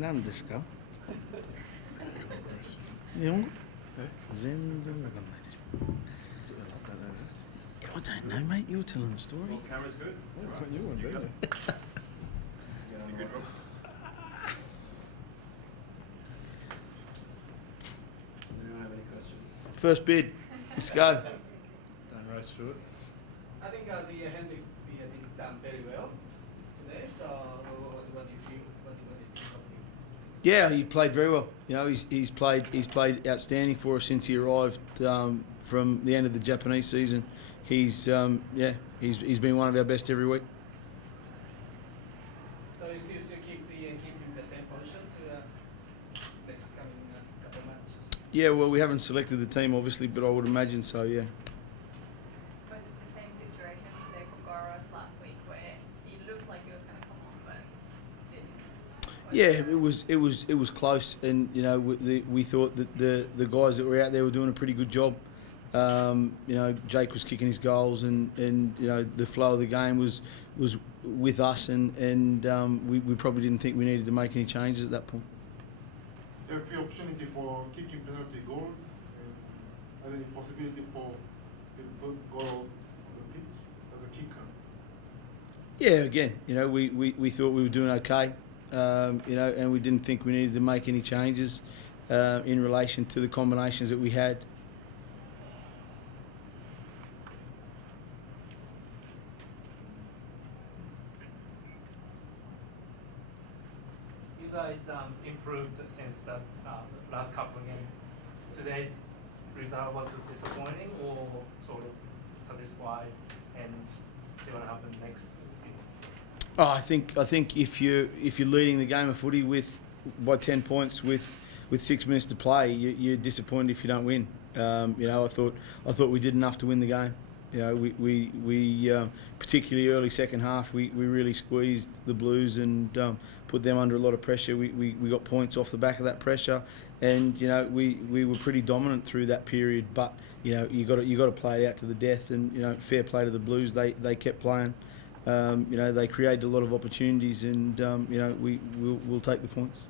なんですか？日本語？全然わかんないでしょ。I don't know, mate. You're telling the story. Well, camera's good. Right. You won, didn't you? You good, Rob? Anyone have any questions? First bid. Let's go. Don't race through it. I think the Hendrik done very well today. So what do you feel? What do you think of him? Yeah, he played very well. You know, he's played outstanding for us since he arrived from the end of the Japanese season. He's been one of our best every week. So you still keep him the same position to next coming couple of matches? Yeah, well, we haven't selected the team obviously, but I would imagine so. Yeah. Was it the same situation today for Goros last week where it looked like he was going to come on, but didn't? Yeah, it was close, and you know we thought that the guys that were out there were doing a pretty good job. You know, Jake was kicking his goals, and you know the flow of the game was with us, and we probably didn't think we needed to make any changes at that point. There are few opportunity for kicking penalty goals, and any possibility for the goal on the pitch as a kicker. Yeah, again, you know, we thought we were doing okay, you know, and we didn't think we needed to make any changes in relation to the combinations that we had. You guys improved since the last couple of games. Today's result was disappointing or sort of satisfied, and see what happens next? Oh, I think if you're leading the game of footy by 10 points with 6 minutes to play, you're disappointed if you don't win. You know, I thought we did enough to win the game. You know, we particularly early second half, we really squeezed the Blues and put them under a lot of pressure. We got points off the back of that pressure, and you know we were pretty dominant through that period. But you know you got to play it out to the death, and you know fair play to the Blues. They kept playing. You know they created a lot of opportunities, and you know we'll take the points.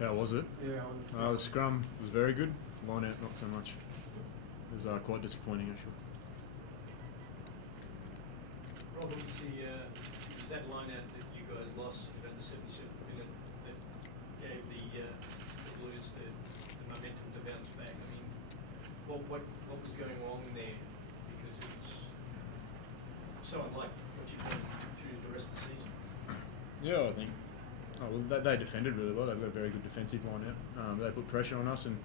How was it? Yeah, The scrum was very good. Line out, not so much. It was quite disappointing actually. Rob, obviously, was that line out that you guys lost about the 77 million that gave the Blues the momentum to bounce back? I mean, what was going wrong there? Because it was so unlike what you've done through the rest of the season. Yeah, I think. Oh, well, they defended really well. They've got a very good defensive line out. They put pressure on us, and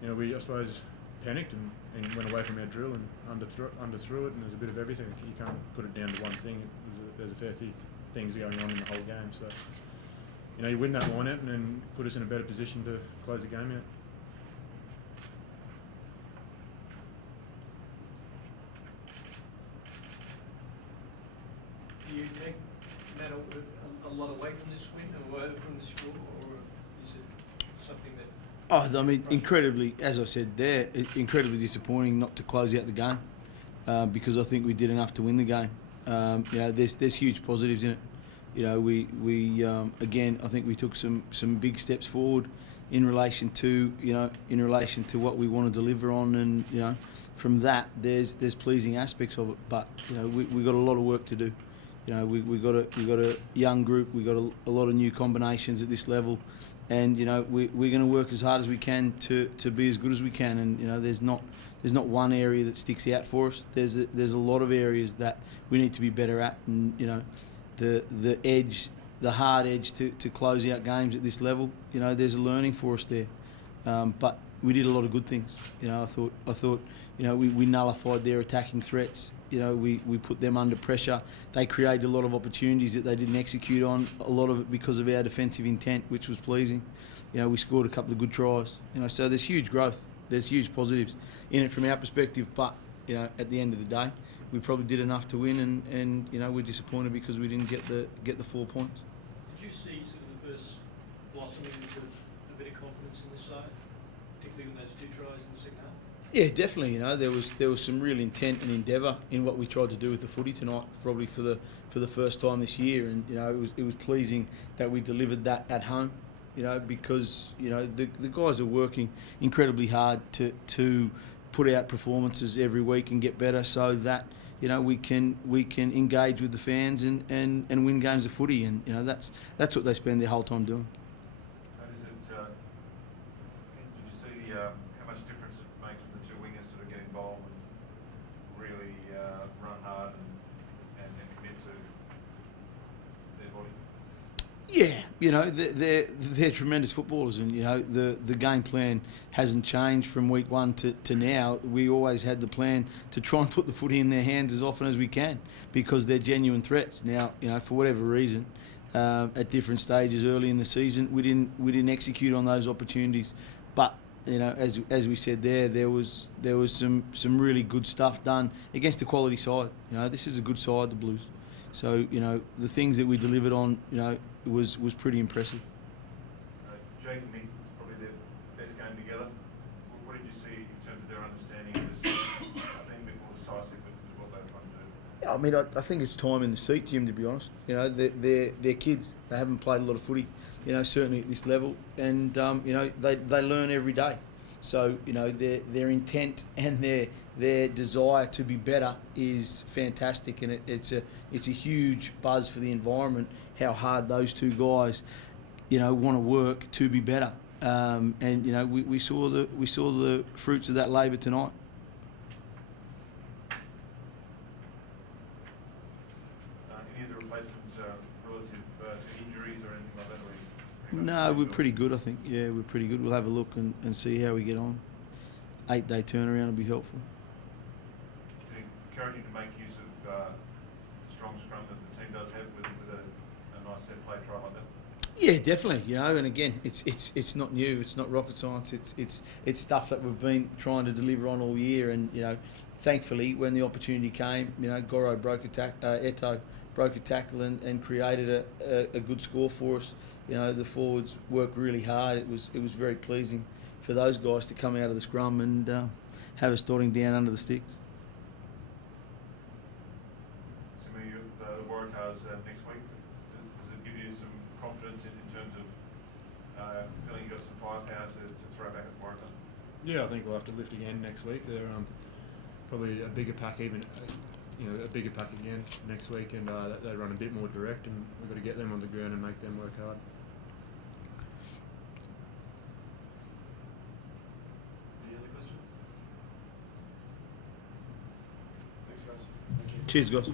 you know we, I suppose, panicked and went away from our drill and underthrew it, and there's a bit of everything. You can't put it down to one thing. There's a fair few things going on in the whole game. So, you know, you win that line out and then put us in a better position to close the game out. Do you take that a lot away from this win, or from the score, or is it something that? Oh, I mean, incredibly, as I said there, incredibly disappointing not to close out the game because I think we did enough to win the game. You know, there's huge positives in it. You know, we again, I think we took some big steps forward in relation to what we want to deliver on, and you know, from that there's pleasing aspects of it. But you know, we got a lot of work to do. You know, we got a young group. We got a lot of new combinations at this level, and you know we're going to work as hard as we can to be as good as we can. And you know, there's not one area that sticks out for us. There's a lot of areas that we need to be better at, and you know, the edge, the hard edge to close out games at this level. You know, there's a learning for us there, but we did a lot of good things. You know, I thought you know we nullified their attacking threats. You know, we put them under pressure. They created a lot of opportunities that they didn't execute on, a lot of it because of our defensive intent, which was pleasing. You know, we scored a couple of good tries. You know, so there's huge growth. There's huge positives in it from our perspective. But, you know, at the end of the day, we probably did enough to win, and you know, we're disappointed because we didn't get the 4 points. Did you see sort of the first blossomings of a bit of confidence in this side, particularly in those 2 tries in the second half? Yeah, definitely. You know, there was some real intent and endeavour in what we tried to do with the footy tonight, probably for the first time this year, and you know it was pleasing that we delivered that at home. You know, because you know the guys are working incredibly hard to put out performances every week and get better, so that you know we can engage with the fans and win games of footy, and you know that's what they spend their whole time doing. And is it, did you see how much difference it makes when the two wingers sort of get involved and really run hard and commit to their body? Yeah, you know they're tremendous footballers, and you know the game plan hasn't changed from week one to now. We always had the plan to try and put the footy in their hands as often as we can because they're genuine threats. Now you know for whatever reason, at different stages early in the season we didn't execute on those opportunities, but you know as we said there was some really good stuff done against a quality side. You know this is a good side, the Blues. So you know the things that we delivered on, you know, was pretty impressive. Jake and Mick, probably their best game together. What did you see in terms of their understanding of this? Being a bit more decisive with what they were trying to do. Yeah, I mean I think it's time in the seat, Jim. To be honest, you know they're kids. They haven't played a lot of footy, you know, certainly at this level, and you know they learn every day. So you know their intent and their desire to be better is fantastic, and it's a huge buzz for the environment. How hard those two guys, you know, want to work to be better, and you know we saw the fruits of that labour tonight. Any of the replacements relative to injuries or anything like that? Or pretty much No, we're good? pretty good, I think. Yeah, we're pretty good. We'll have a look and see how we get on. 8-day turnaround will be helpful. Is it encouraging to make use of the strong scrum that the team does have with a nice set play try like that? Yeah, definitely. You know, and again, it's not new. It's not rocket science. It's stuff that we've been trying to deliver on all year. And you know, thankfully, when the opportunity came, you know, Goro broke a Eto broke a tackle and created a good score for us. You know, the forwards worked really hard. It was very pleasing for those guys to come out of the scrum and have us starting down under the sticks. Assuming you the Waratahs next week, does it give you some confidence in terms of feeling you've got some firepower to throw back at the Waratahs? Yeah, I think we'll have to lift again next week. They're probably a bigger pack, even a bigger pack again next week, and they run a bit more direct, and we've got to get them on the ground and make them work hard. Any other questions? Thanks, guys. Thank you. Cheers, guys.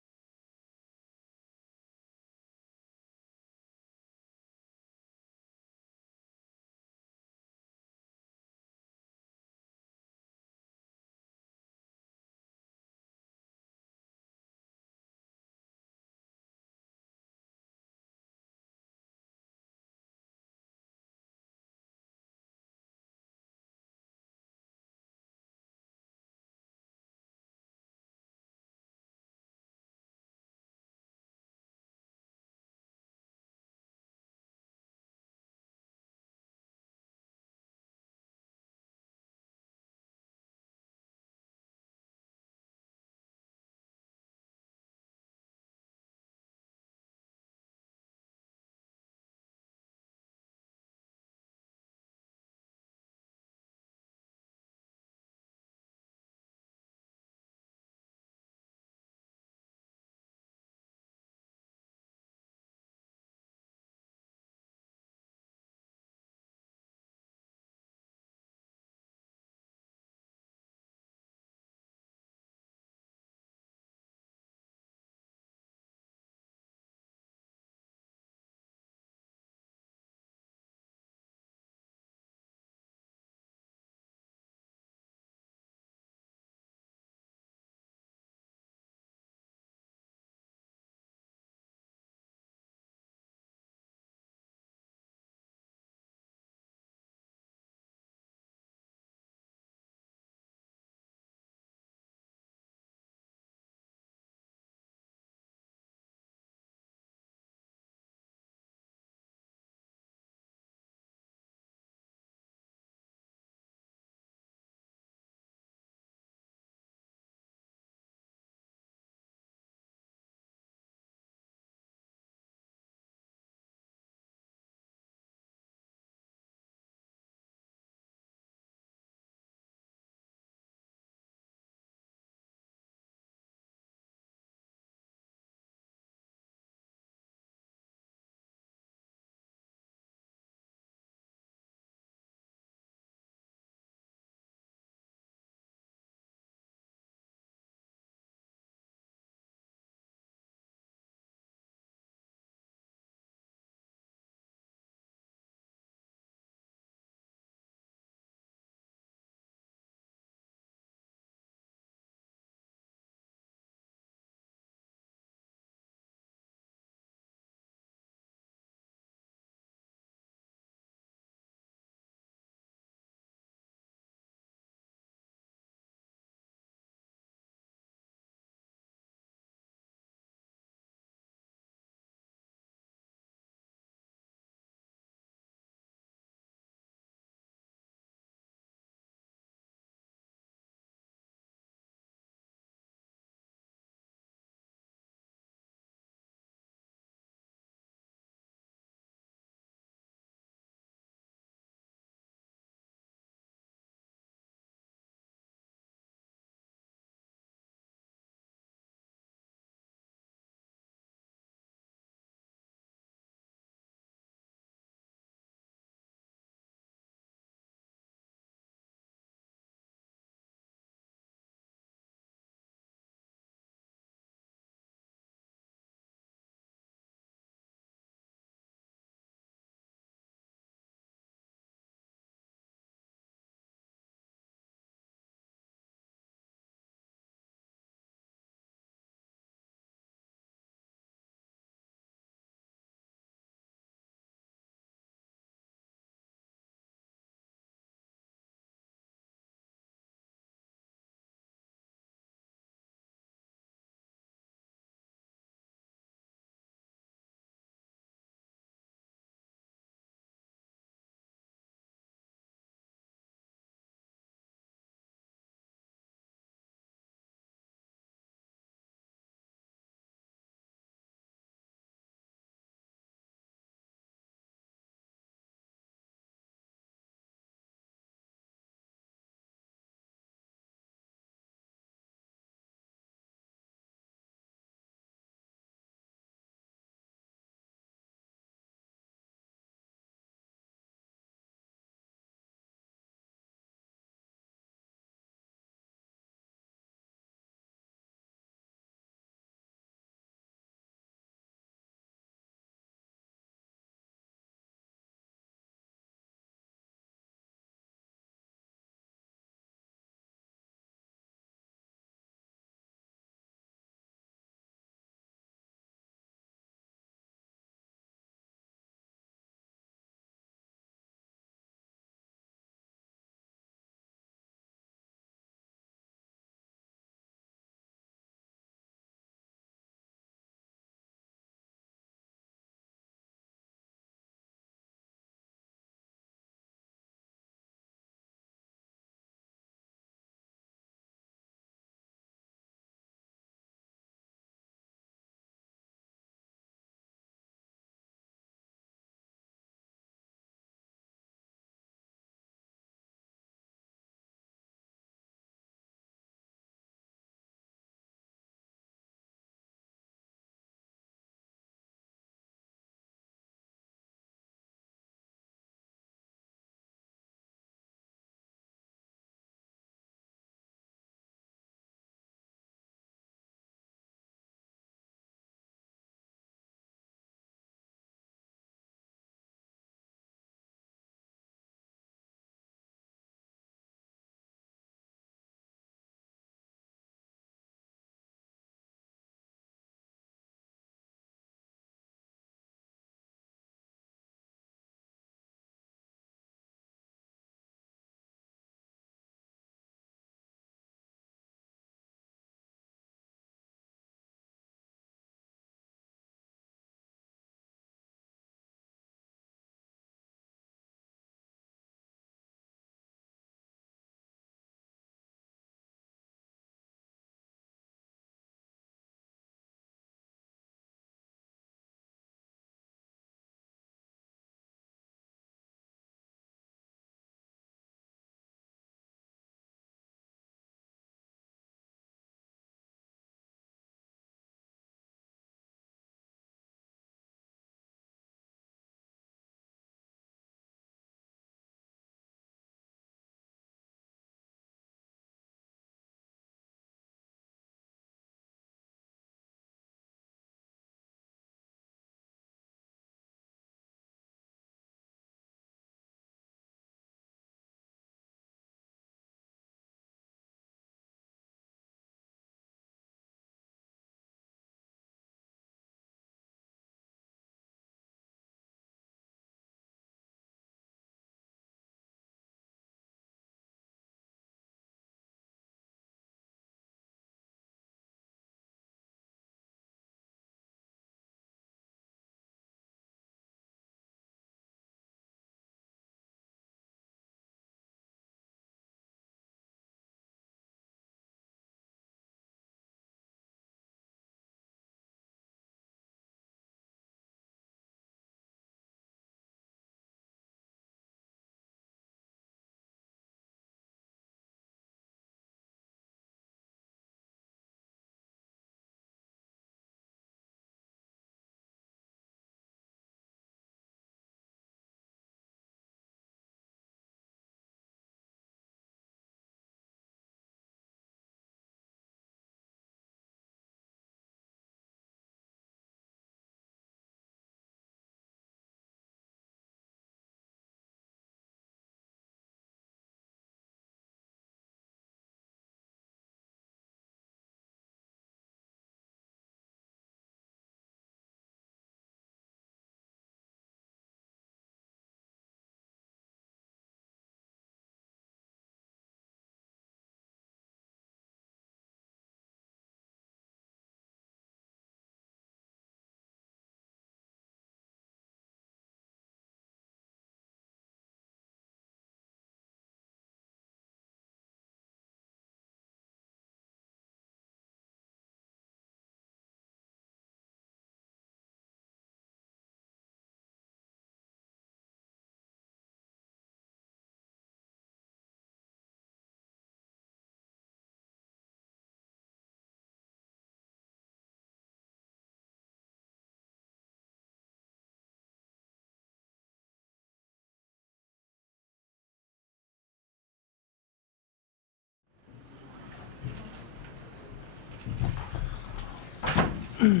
Camera's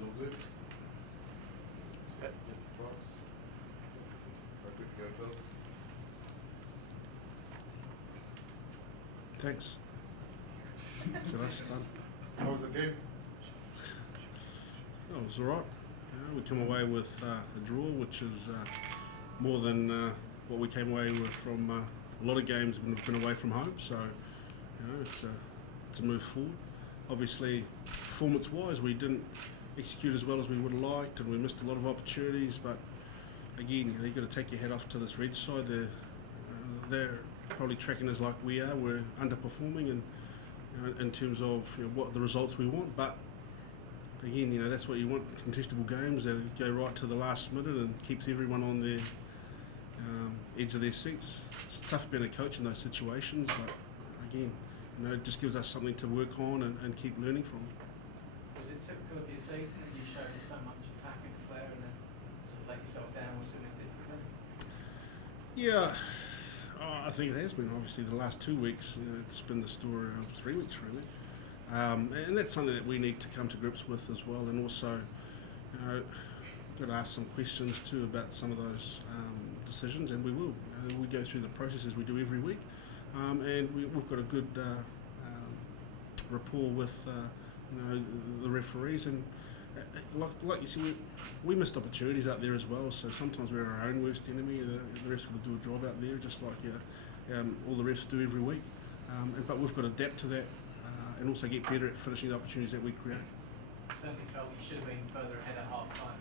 all good? Set. Frogs? Are good to go, fellas? Thanks. So that's done. How was the game? Oh, it was all right. We come away with a draw, which is more than what we came away with from a lot of games when we've been away from home. So, it's a move forward. Obviously, performance-wise, we didn't execute as well as we would have liked, and we missed a lot of opportunities. But again, you've got to take your hat off to this Red side. They're probably tracking us like we are. We're underperforming, and in terms of what the results we want. But again, that's what you want, contestable games that go right to the last minute and keeps everyone on their edge of their seats. It's tough being a coach in those situations, but again, it just gives us something to work on and keep learning from. Was it typical of your season that you showed us so much attacking flair and then sort of let yourself down with some indiscipline? Yeah, I think it has been. Obviously, the last 2 weeks, it's been the story of 3 weeks, really. And that's something that we need to come to grips with as well, and also got to ask some questions too about some of those decisions, and we will. We go through the processes we do every week, and we've got a good rapport with the referees, and like you see, we missed opportunities out there as well. So sometimes we're our own worst enemy. The refs got to do a job out there, just like all the refs do every week. But we've got to adapt to that. And also get better at finishing the opportunities that we create. Certainly felt you should have been further ahead at half time.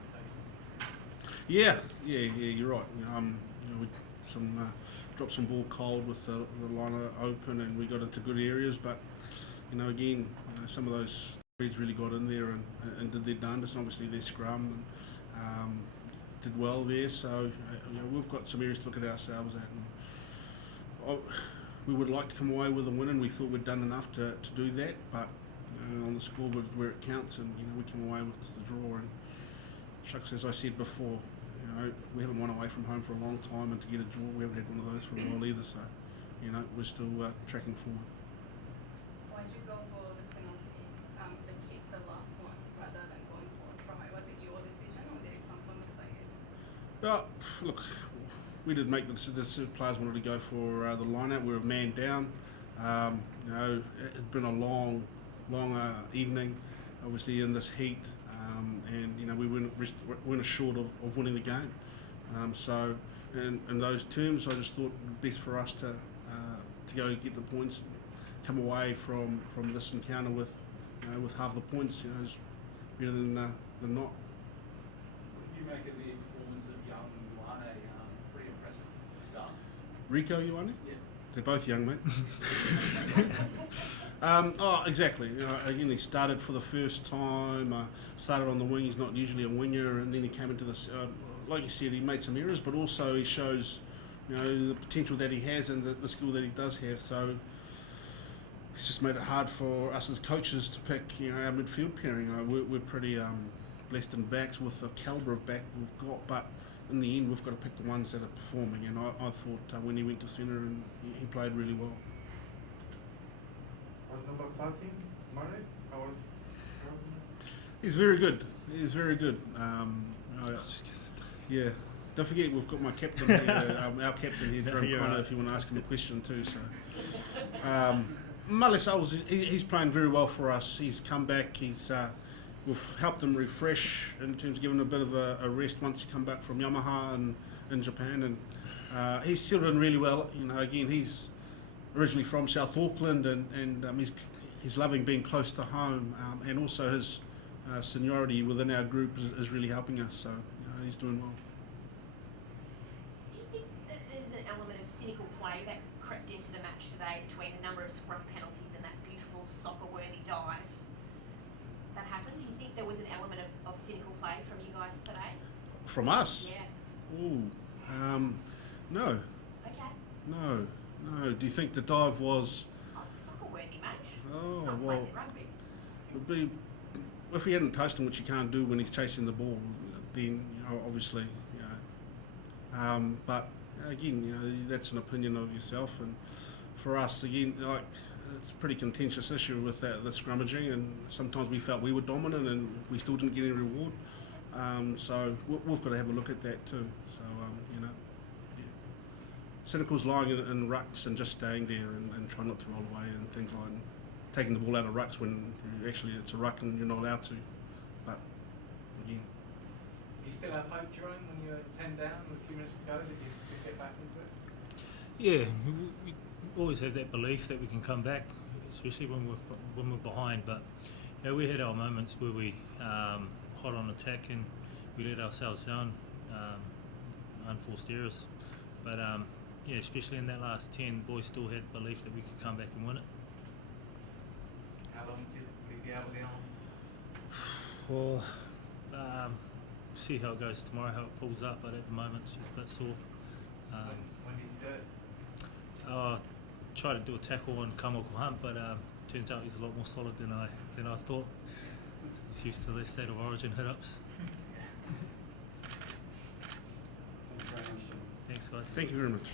Yeah, you're right. We dropped some ball cold with the liner open, and we got into good areas. But again, some of those Reds really got in there and did their darndest. Obviously, their scrum and did well there. So we've got some areas to look at ourselves at. And we would like to come away with a win, and we thought we'd done enough to do that, but on the scoreboard where it counts, and we come away with the draw. And shucks, as I said before, we haven't won away from home for a long time, and to get a draw, we haven't had one of those for a while either. So, we're still tracking forward. Why did you go for the penalty, the kick, the last one, rather than going for a try? Was it your decision, or did it come from the players? Look, we did make the decision. Players wanted to go for the line-out. We were a man down. It's been a long evening, obviously in this heat, and we weren't short of winning the game. So, in those terms, I just thought best for us to go get the points, come away from this encounter with half the points. Is better than not. What did you make of the performance of young Ioane? Pretty impressive start. Rico Ioane? Yeah. They're both young, mate. Exactly. Again, he started for the first time. Started on the wing. He's not usually a winger, and then he came into this. Like you said, he made some errors, but also he shows, the potential that he has and the skill that he does have. So it's just made it hard for us as coaches to pick, our midfield pairing. We're pretty blessed in backs with the calibre of back we've got, but in the end, we've got to pick the ones that are performing. And I thought when he went to centre, and he played really well. Was number 13, Murray? How was He's very good. He's very good. Yeah. Don't forget, we've got my captain here, our captain here, Jerome Connor, if you want to ask him a question too. So, Malik, he's playing very well for us. He's come back. We've helped him refresh in terms of giving him a bit of a rest once he come back from Yamaha and in Japan, and he's settled in really well. Again, he's originally from South Auckland, and he's loving being close to home, and also his seniority within our group is really helping us. So he's doing well. Do you think that there's an element of cynical play that crept into the match today between a number of scrum penalties and that beautiful soccer-worthy dive that happened? Do you think there was an element of cynical play from you guys today? From us? Yeah. Ooh, no. Okay. No. Do you think the dive was? Oh, it's soccer-worthy, mate. Oh, it's not well, classic rugby. It'd be, if he hadn't touched him, which you can't do when he's chasing the ball, then obviously, but again, you know, that's an opinion of yourself, and for us, again, like, it's a pretty contentious issue with that, the scrummaging, and sometimes we felt we were dominant and we still didn't get any reward. So we've got to have a look at that too. So, you know, yeah. Cynical's lying in rucks and just staying there and trying not to roll away and things like taking the ball out of rucks when actually it's a ruck and you're not allowed to. But again, Do you still have hope, Jerome, when you're 10 down with a few minutes to go, that you could get back into it? Yeah, we always have that belief that we can come back, especially when we're behind. But you know, we had our moments where we hot on attack and we let ourselves down, unforced errors. But yeah, especially in that last 10, boys still had belief that we could come back and win it. How long do you think you'll be able to be on? Well, see how it goes tomorrow, how it pulls up. But at the moment, she's a bit sore. When did you do it? I tried to do a tackle on Kamoko Hunt, but turns out he's a lot more solid than I thought. He's used to the state of origin hit-ups. Thanks very much, Jim. Thanks, guys. thank you very much.